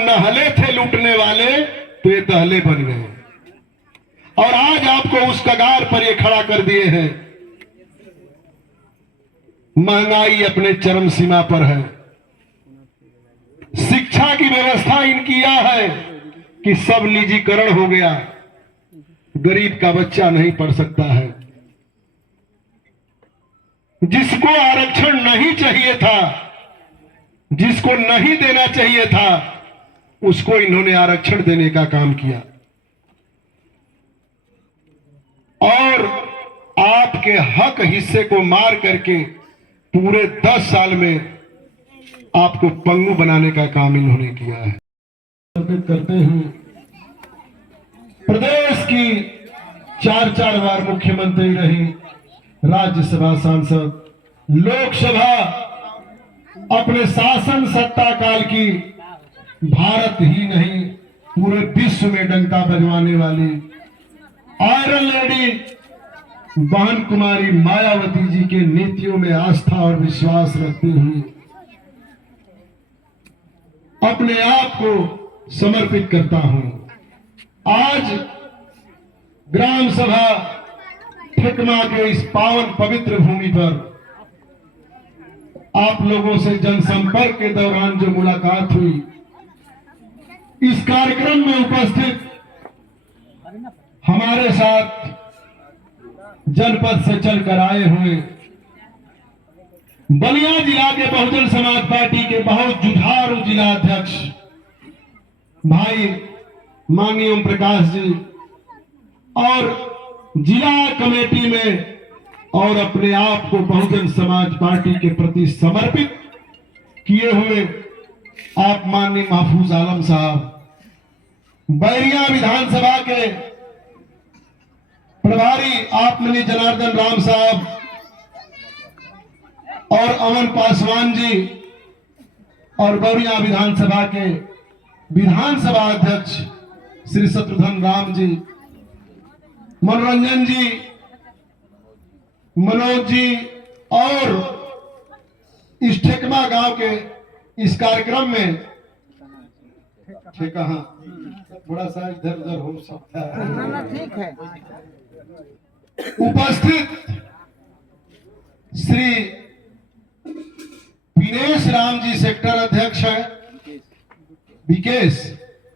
नहले थे लूटने वाले तो ये दहले बन गए, और आज आपको उस कगार पर ये खड़ा कर दिए हैं। महंगाई अपने चरम सीमा पर है। शिक्षा की व्यवस्था इनकी यह है कि सब निजीकरण हो गया, गरीब का बच्चा नहीं पढ़ सकता है। जिसको आरक्षण नहीं चाहिए था, जिसको नहीं देना चाहिए था, उसको इन्होंने आरक्षण देने का काम किया, और आपके हक हिस्से को मार करके पूरे 10 साल में आपको पंगु बनाने का काम इन्होंने किया है। करते हुए प्रदेश की 4 बार मुख्यमंत्री रही, राज्यसभा सांसद, लोकसभा, अपने शासन सत्ता काल की भारत ही नहीं पूरे विश्व में डंका बजवाने वाली आयरन लेडी बहन कुमारी मायावती जी के नीतियों में आस्था और विश्वास रखते हुए अपने आप को समर्पित करता हूं। आज ग्राम सभा ठेकमा के इस पावन पवित्र भूमि पर आप लोगों से जनसंपर्क के दौरान जो मुलाकात हुई, इस कार्यक्रम में उपस्थित हमारे साथ जनपद से चलकर आए हुए बलिया जिला के बहुजन समाज पार्टी के बहुत जुझारू जिला अध्यक्ष भाई माननीय ओम प्रकाश जी, और जिला कमेटी में और अपने आप को बहुजन समाज पार्टी के प्रति समर्पित किए हुए आप माननीय महफूज आलम साहब, बैरिया विधानसभा के प्रभारी आप माननीय जनार्दन राम साहब, और अमन पासवान जी, और बैरिया विधानसभा के विधानसभा अध्यक्ष श्री शत्रुघ्न राम जी, मनोरंजन जी, मनोज जी, और इस ठेकमा गांव के इस कार्यक्रम में ठेका, थोड़ा सा इधर उधर हो सकता है, ठीक है, उपस्थित श्री विनेश राम जी सेक्टर अध्यक्ष है, विकेश,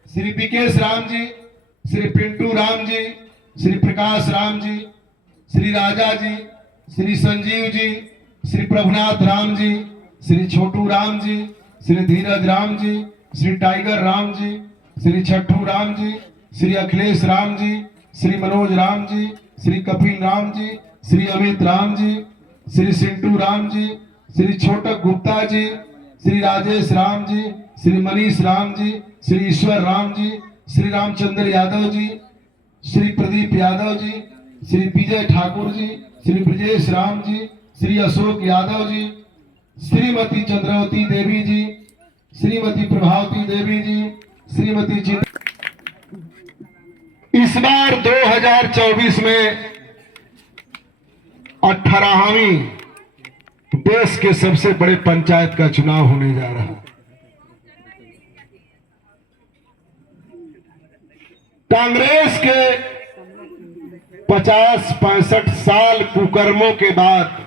श्री विकेश राम जी, श्री पिंटू राम जी, श्री प्रकाश राम जी, श्री राजा जी, श्री संजीव जी, श्री प्रभुनाथ राम जी, श्री छोटू राम जी, श्री धीरज राम जी, श्री टाइगर राम जी, श्री छठू राम जी, श्री अखिलेश राम जी, श्री मनोज राम जी, श्री कपिल राम जी, श्री अमित राम जी, श्री सिंटू राम जी, श्री छोटक गुप्ता जी, श्री राजेश राम जी, श्री मनीष राम जी, श्री ईश्वर राम जी, श्री रामचंद्र यादव जी, श्री प्रदीप यादव जी, श्री विजय ठाकुर जी, श्री ब्रजेश राम जी, श्री अशोक यादव जी, श्रीमती चंद्रवती देवी जी, श्रीमती प्रभावती देवी जी, श्रीमती जी। इस बार 2024 में 18वीं देश के सबसे बड़े पंचायत का चुनाव होने जा रहा है। कांग्रेस के 50-65 साल कुकर्मों के बाद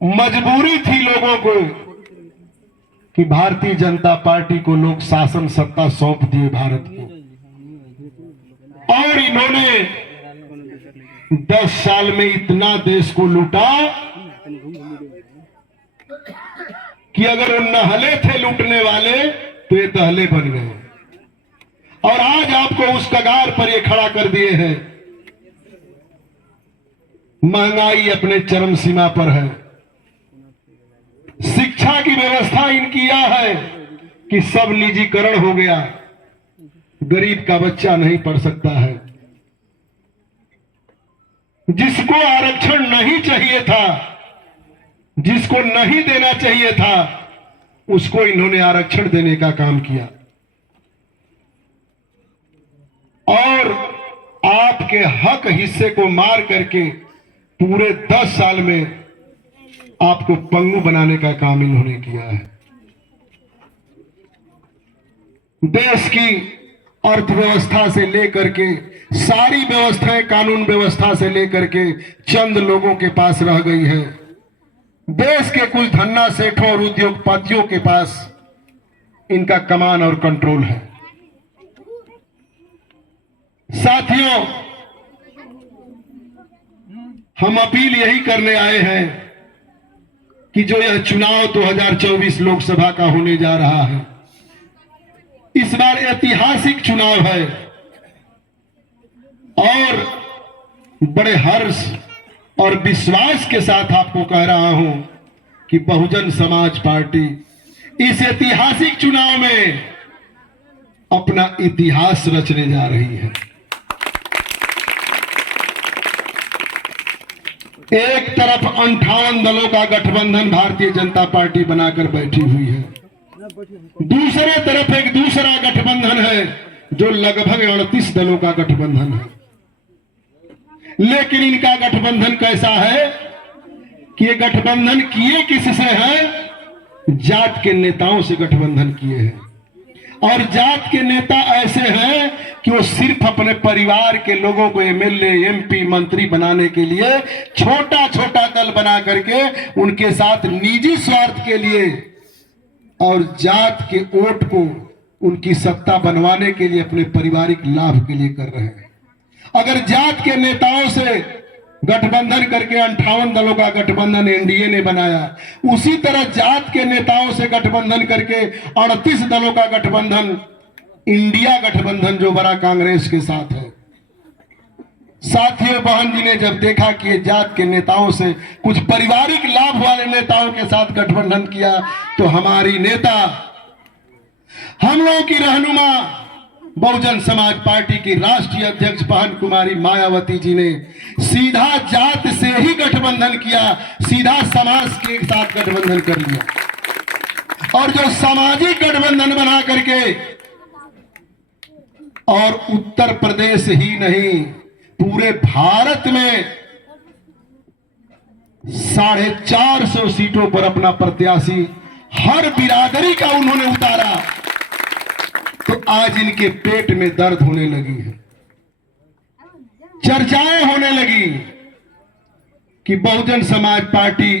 मजबूरी थी लोगों को कि भारतीय जनता पार्टी को लोग शासन सत्ता सौंप दिए भारत को, और इन्होंने 10 साल में इतना देश को लूटा कि अगर वो नहले थे लूटने वाले तो ये दहले बन गए, और आज आपको उस कगार पर ये खड़ा कर दिए हैं। महंगाई अपने चरम सीमा पर है। शिक्षा की व्यवस्था इनकी यह है कि सब निजीकरण हो गया, गरीब का बच्चा नहीं पढ़ सकता है। जिसको आरक्षण नहीं चाहिए था, जिसको नहीं देना चाहिए था, उसको इन्होंने आरक्षण देने का काम किया, और आपके हक हिस्से को मार करके पूरे 10 साल में आपको पंगु बनाने का काम इन्होंने किया है। देश की अर्थव्यवस्था से लेकर के सारी व्यवस्थाएं, कानून व्यवस्था से लेकर के चंद लोगों के पास रह गई है। देश के कुछ धन्ना सेठों और उद्योगपतियों के पास इनका कमान और कंट्रोल है। साथियों, हम अपील यही करने आए हैं कि जो यह चुनाव 2024 लोकसभा का होने जा रहा है, इस बार ऐतिहासिक चुनाव है और बड़े हर्ष और विश्वास के साथ आपको कह रहा हूं कि बहुजन समाज पार्टी इस ऐतिहासिक चुनाव में अपना इतिहास रचने जा रही है। एक तरफ 58 दलों का गठबंधन भारतीय जनता पार्टी बनाकर बैठी हुई है, दूसरे तरफ एक दूसरा गठबंधन है जो लगभग 38 दलों का गठबंधन है। लेकिन इनका गठबंधन कैसा है कि ये गठबंधन किए किससे है? जात के नेताओं से गठबंधन किए हैं। और जात के नेता ऐसे हैं कि वो सिर्फ अपने परिवार के लोगों को एमएलए, एमपी, मंत्री बनाने के लिए छोटा छोटा दल बना करके उनके साथ निजी स्वार्थ के लिए और जात के वोट को उनकी सत्ता बनवाने के लिए अपने पारिवारिक लाभ के लिए कर रहे हैं। अगर जात के नेताओं से गठबंधन करके 58 दलों का गठबंधन एनडीए ने बनाया, उसी तरह जात के नेताओं से गठबंधन करके 38 दलों का गठबंधन इंडिया गठबंधन जो बड़ा कांग्रेस के साथ है। साथियों, बहन जी ने जब देखा कि जात के नेताओं से कुछ पारिवारिक लाभ वाले नेताओं के साथ गठबंधन किया, तो हमारी नेता, हम लोगों की रहनुमा, बहुजन समाज पार्टी की राष्ट्रीय अध्यक्ष बहन कुमारी मायावती जी ने सीधा जात से ही गठबंधन किया, सीधा समाज के साथ गठबंधन कर लिया। और जो सामाजिक गठबंधन बना करके, और उत्तर प्रदेश ही नहीं पूरे भारत में 450 सीटों पर अपना प्रत्याशी हर बिरादरी का उन्होंने उतारा, तो आज इनके पेट में दर्द होने लगी है, चर्चाएं होने लगी कि बहुजन समाज पार्टी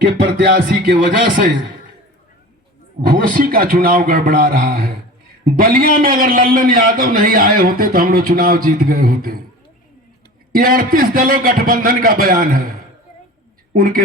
के प्रत्याशी के वजह से घोसी का चुनाव गड़बड़ा रहा है। बलिया में अगर लल्लन यादव नहीं आए होते तो हम लोग चुनाव जीत गए होते। ये 38 दलों गठबंधन का बयान है। उनके